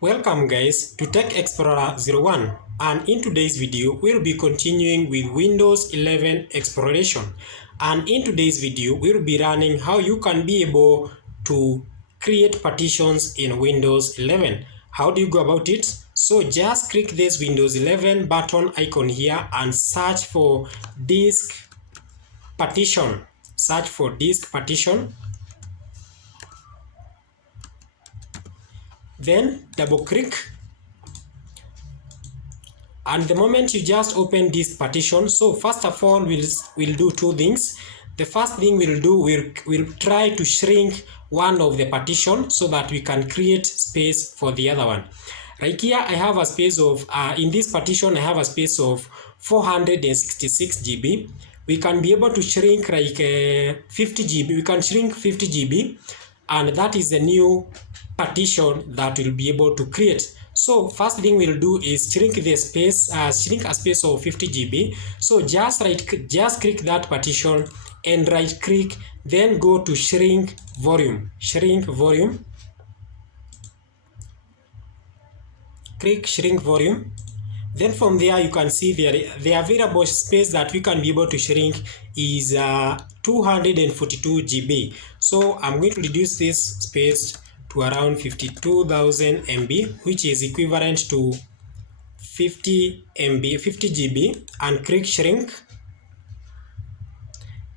Welcome guys to Tech Explorer 01, and in today's video we'll be continuing with Windows 11 exploration, and in today's video we'll be running how you can be able to create partitions in Windows 11. How do you go about it? So just click this Windows 11 button icon here and search for disk partition. Search for disk partition. Then double click, and the moment you just open this partition, so first of all we'll do two things. The first thing we'll try to shrink one of the partition so that we can create space for the other one. Right here I have a space of in this partition I have a space of 466 GB. We can be able to shrink like 50 GB. We can shrink 50 GB, and that is the new partition that we'll be able to create. So first thing we'll do is shrink the space, shrink a space of 50 GB. So just click that partition and right click, then go to shrink volume. Shrink volume. Click shrink volume. Then from there you can see the available space that we can be able to shrink is 242 GB. So I'm going to reduce this space to around 52,000 MB, which is equivalent to 50 GB, and click shrink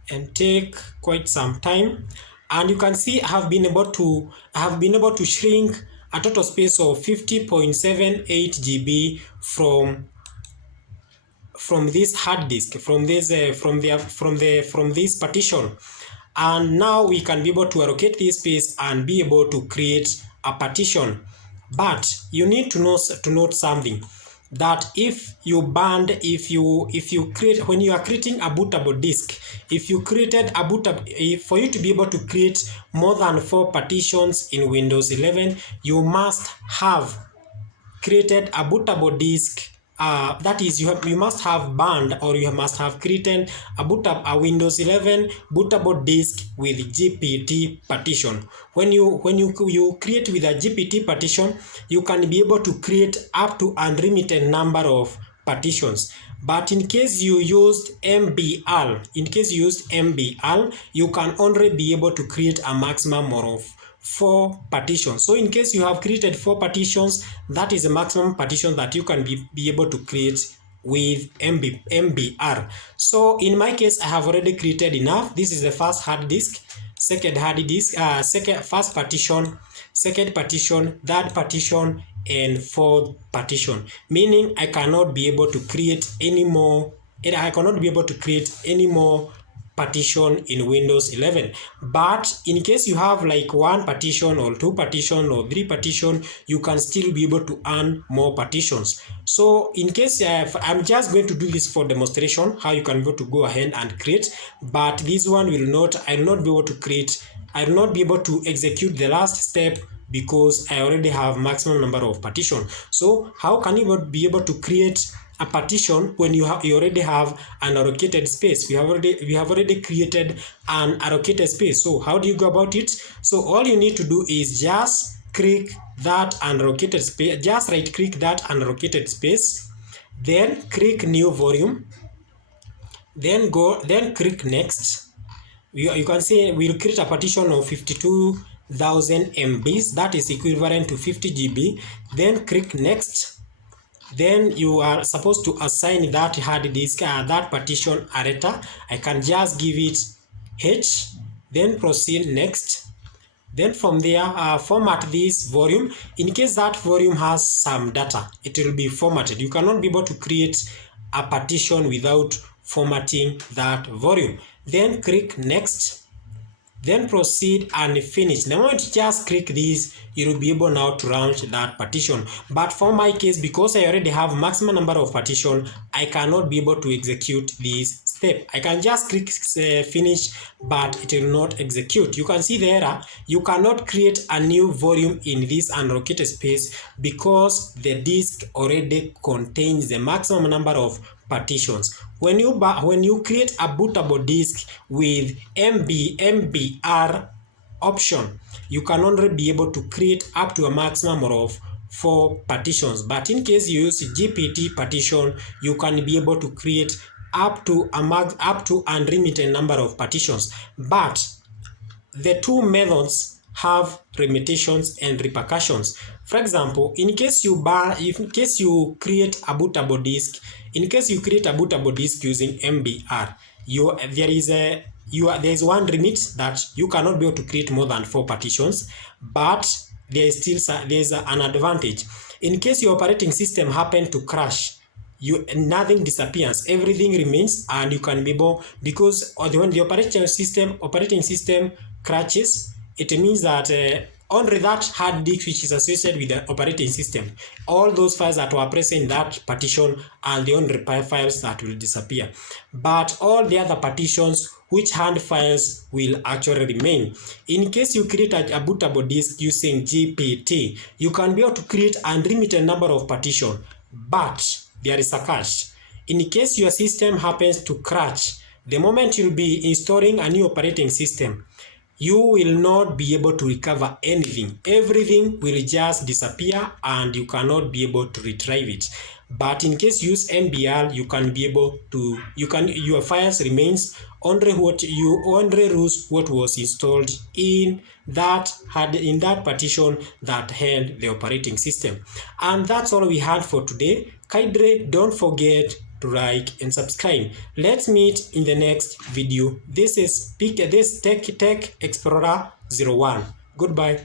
and take quite some time. And you can see I have been able to shrink a total space of 50.78 GB from this hard disk, from this partition. And now we can be able to allocate this space and be able to create a partition. But you need to note something, that if you create, when you are creating a bootable disk, if you created a bootable, for you to be able to create more than 4 partitions in Windows 11, you must have created a bootable disk. That is, you must have banned, or you must have created a Windows 11 bootable disk with GPT partition. When you create with a GPT partition, you can be able to create up to unlimited number of partitions. But in case you used MBR, you can only be able to create a maximum of 4 partitions. So in case you have created 4 partitions, that is the maximum partition that you can be able to create with MBR. So in my case, I have already created enough. This is the first hard disk, second hard disk, first partition, second partition, third partition, and fourth partition. Meaning I cannot be able to create any more. Partition in Windows 11. But in case you have like 1 partition or 2 partition or 3 partition, you can still be able to add more partitions. So in case I'm just going to do this for demonstration, how you can go ahead and create, but this one I will not be able to execute the last step because I already have maximum number of partition. So how can you be able to create a partition when you already have an allocated space? We have already created an allocated space. So how do you go about it? So all you need to do is just click that unallocated space, just right click that unallocated space, then click new volume, then click next. You can see we'll create a partition of 52,000 MBs, that is equivalent to 50 GB. Then click next. Then you are supposed to assign that hard disk, that partition a letter. I can just give it H, then proceed next. Then from there, format this volume. In case that volume has some data, it will be formatted. You cannot be able to create a partition without formatting that volume. Then click next. Then proceed and finish. The moment you just click this, you will be able now to launch that partition. But for my case, because I already have maximum number of partition, I cannot be able to execute this step. I can just click finish, but it will not execute. You can see the error. You cannot create a new volume in this unallocated space because the disk already contains the maximum number of partitions. When you create a bootable disk with MBR option, you can only be able to create up to a maximum of 4 partitions. But in case you use GPT partition, you can be able to create up to unlimited number of partitions. But the two methods have limitations and repercussions. For example, in case you create a bootable disk, using MBR, there is one limit that you cannot be able to create more than 4 partitions, but there is an advantage. In case your operating system happen to crash, nothing disappears, everything remains, and you can be able, because when the operating system crashes, it means that only that hard disk which is associated with the operating system, all those files that were present in that partition are the only files that will disappear. But all the other partitions, which hand files, will actually remain. In case you create a bootable disk using GPT, you can be able to create unlimited number of partitions, but there is a catch. In case your system happens to crash, the moment you'll be installing a new operating system, you will not be able to recover anything. Everything will just disappear and you cannot be able to retrieve it. But in case you use MBR, you can be able to, your files remains, only lose what was installed in that partition that held the operating system. And that's all we had for today. Kindly don't forget to like and subscribe. Let's meet in the next video. This is Tech Explorer 01. Goodbye.